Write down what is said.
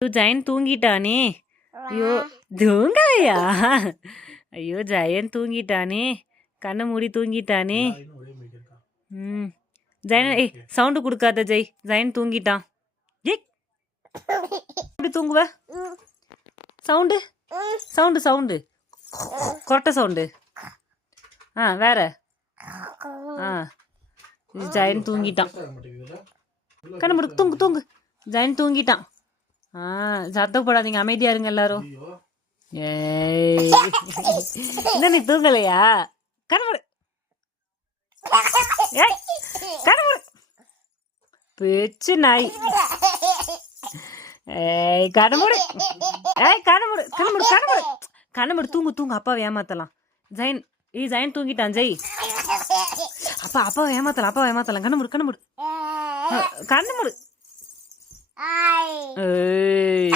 ஜெயன் தூங்கிட்டானே. ஐயோ தூங்கலையா? ஐயோ ஜெயன் தூங்கிட்டானே, கண்ணை மூடி தூங்கிட்டானே. ம் ஜெயன் ஏய் சவுண்டு கொடுக்காத ஜெய், ஜெயன் தூங்கிட்டான். ஏய் எப்படி தூங்குவ? சவுண்டு சவுண்டு சவுண்டு கொரட்டை சவுண்டு. வேற ஜெயன் தூங்கிட்டான். கண்ணு மூடு தூங்கு தூங்கு. ஜெயன் தூங்கிட்டான். சத்தம் போடாதீங்க, அமைதியா இருங்க எல்லாரும். ஏய் என்ன நீ தூங்கலையா? கண்ணு ஏய் கண்ணு பேச்சு நாய். ஏய் கண்ணு ஏய் கண்ணு கண்ணு தூங்கு தூங்கு. அப்பாவை ஏமாத்தலாம் ஜெயன். ஜெயன் தூங்கிட்டான் ஜெய். அப்பாவை ஏமாத்தலாம். கண்ணு மூடு ஏய்